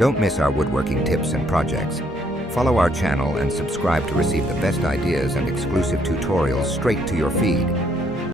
Don't miss our woodworking tips and projects. Follow our channel and subscribe to receive the best ideas and exclusive tutorials straight to your feed.